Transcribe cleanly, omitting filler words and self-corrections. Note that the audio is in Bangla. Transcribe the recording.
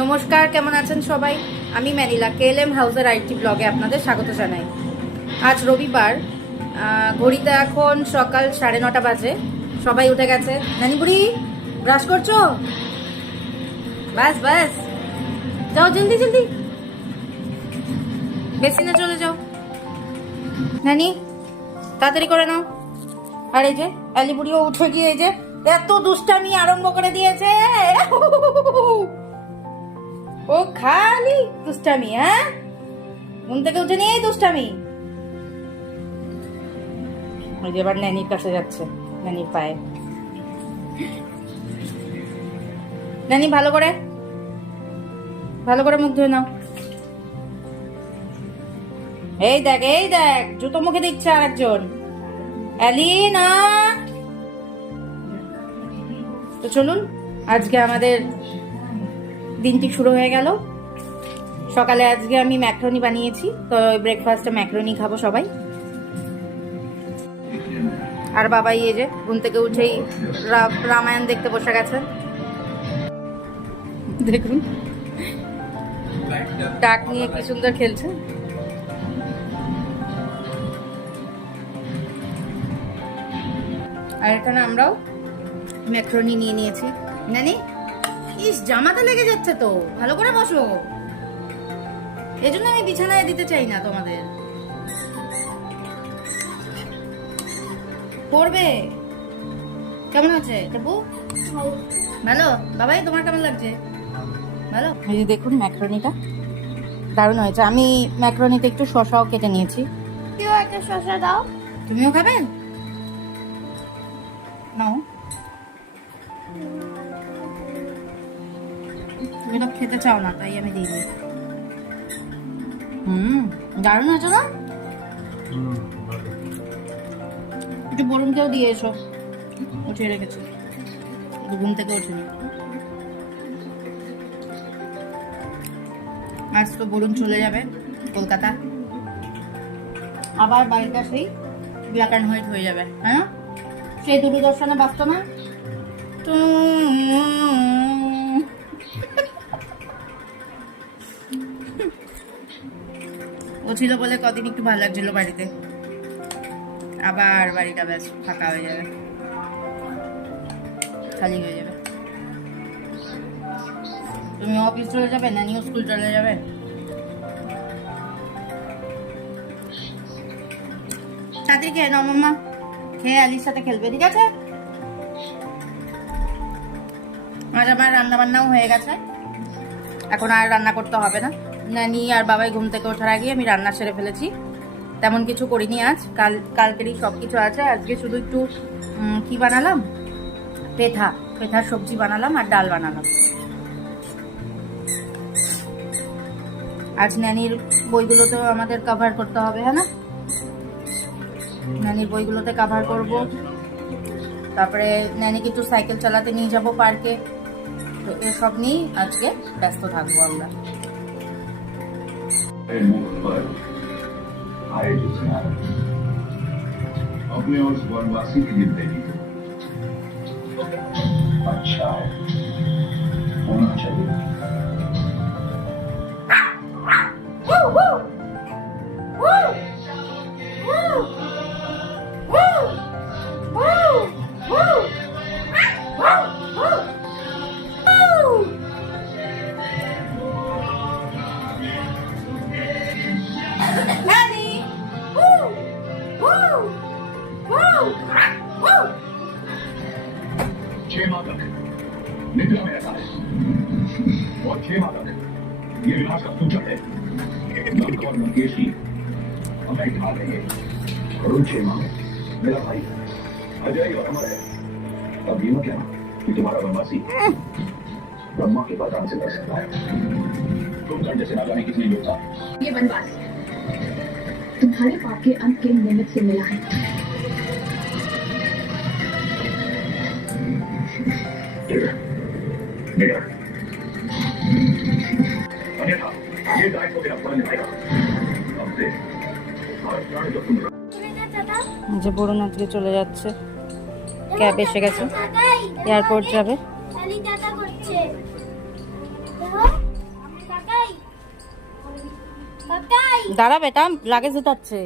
নমস্কার, কেমন আছেন সবাই? আমি ম্যানিলা কেএলএম হাউসের আইটি ব্লগে আপনাদের স্বাগত জানাই। আজ রবিবার, ঘড়িতে এখন সকাল 9:30 বাজে। সবাই উঠে গেছে। নানি বুড়ি, ব্রাশ করছো? বাস বাস, যাও জলদি জলদি, বেসিনে চলে যাও। নানি তাড়াতাড়ি করে নাও। আর এই যে আলি বুড়িও উঠে গিয়ে এই যে এত দুষ্টামি আরম্ভ করে দিয়েছে। ও খালি দুষ্টামি, হ্যাঁ, ঘুম থেকে উঠে নিয়ে দুষ্টামি। ওই যে এবার ন্যানির কাছে যাচ্ছে, ন্যানির পায়ে। ন্যানি ভালো করে মুখ ধুয়ে নাও। এই দেখ জুতো মুখে দিচ্ছে আর একজন। অ্যালি না, তো চলুন, আজকে আমাদের দিনটি শুরু হয়ে গেল। সকালে আজকে আমি ম্যাক্রোনি বানিয়েছি, তো ব্রেকফাস্টে ম্যাক্রোনি খাবো সবাই। আর বাবাই এই যে ঘুম থেকে উঠেই রামায়ণ দেখতে বসে গেছে। দেখুন টাক নিয়ে কি সুন্দর খেলছে। আর এখানে আমরাও ম্যাক্রোনি নিয়ে নিয়েছি। নানি, ইস জামাতে লেগে যাচ্ছে তো, ভালো করে বসো। এই জন্য আমি বিছানায় দিতে চাই না তোমাদের। পড়বে। কেমন আছে টেপু? ভালো। বাবাই তোমার কেমন লাগছে? ভালো। এই যে দেখুন ম্যাক্রোনিটা দারুণ হয়েছে। আমি ম্যাক্রোনিতে একটু শসাও কেটে নিয়েছি। কেউ একটা শসা দাও। তুমিও খাবে? নাও। তুমি তো খেতে চাও না, তাই আমি দিইনি। দারুণ হয়েছে না? একটু বরুণকেও দিয়ে এসো, উঠিয়ে রেখেছি, ঘুম থেকে ওঠেনি। আজ তো বরুণ চলে যাবে কলকাতা, আবার বাড়িটা সেই ব্ল্যাক অ্যান্ড হোয়াইট হয়ে যাবে। হ্যাঁ, সেই দূরদর্শনে বাঁচত না তো। ও ছিল বলে কদিন একটু ভালো লাগছিল বাড়িতে, আবার বাড়িটা ব্যাস ফাঁকা হয়ে যাবে, খালি হয়ে যাবে। তুমি অফিস চলে যাবে, নানিও স্কুল চলে যাবে। তাড়াতাড়ি খেয়ে নাও মাম্মা, খেয়ে আলির সাথে খেলবে, ঠিক আছে? আজ আমার রান্না বান্নাও হয়ে গেছে, এখন আর রান্না করতে হবে না। নানি আর বাবাই ঘুম থেকে ওঠার আগে আমি রান্না সেরে ফেলেছি। তেমন কিছু করিনি আজ, কালকেরই সব কিছু আছে। আজকে শুধু একটু কি বানালাম, পেঠার সবজি বানালাম আর ডাল বানালাম। আজ ন্যানির বইগুলোতেও আমাদের কভার করতে হবে, হ্যাঁ না? ন্যানির বইগুলোতে কভার করব। তারপরে ন্যানিকে একটু সাইকেল চালাতে নিয়ে যাব পার্কে। তো এসব নিয়েই আজকে ব্যস্ত থাকবো আমরা। अपने और स्वर्गवासी की जिंदगी अच्छा है, होना चाहिए। छह माह तक निद्रा में रहता है और 6 माह तक ये विनाश का सूचक है। नंद और मुकेश की हमें खा लेंगे और उन 6 माह में मेरा भाई अजय और अमर है। अब ये मत कहना कि तुम्हारा वनवासी ब्रह्मा के वरदान से कर सकता है। तुम कर्ण जैसे ना जाने कितने लोग था। ये वनवास तुम्हारे पाप के अंत के निमित्त से मिला है। अन्यथा ये दायित्व मेरा फल निभाएगा। हमसे हर प्राण जो तुम যে বরুণ আজকে চলে যাচ্ছে, ক্যাব এসে গেছে, এয়ারপোর্ট যাবে। দাঁড়া বেটা, লাগেজ উঠাচ্ছে।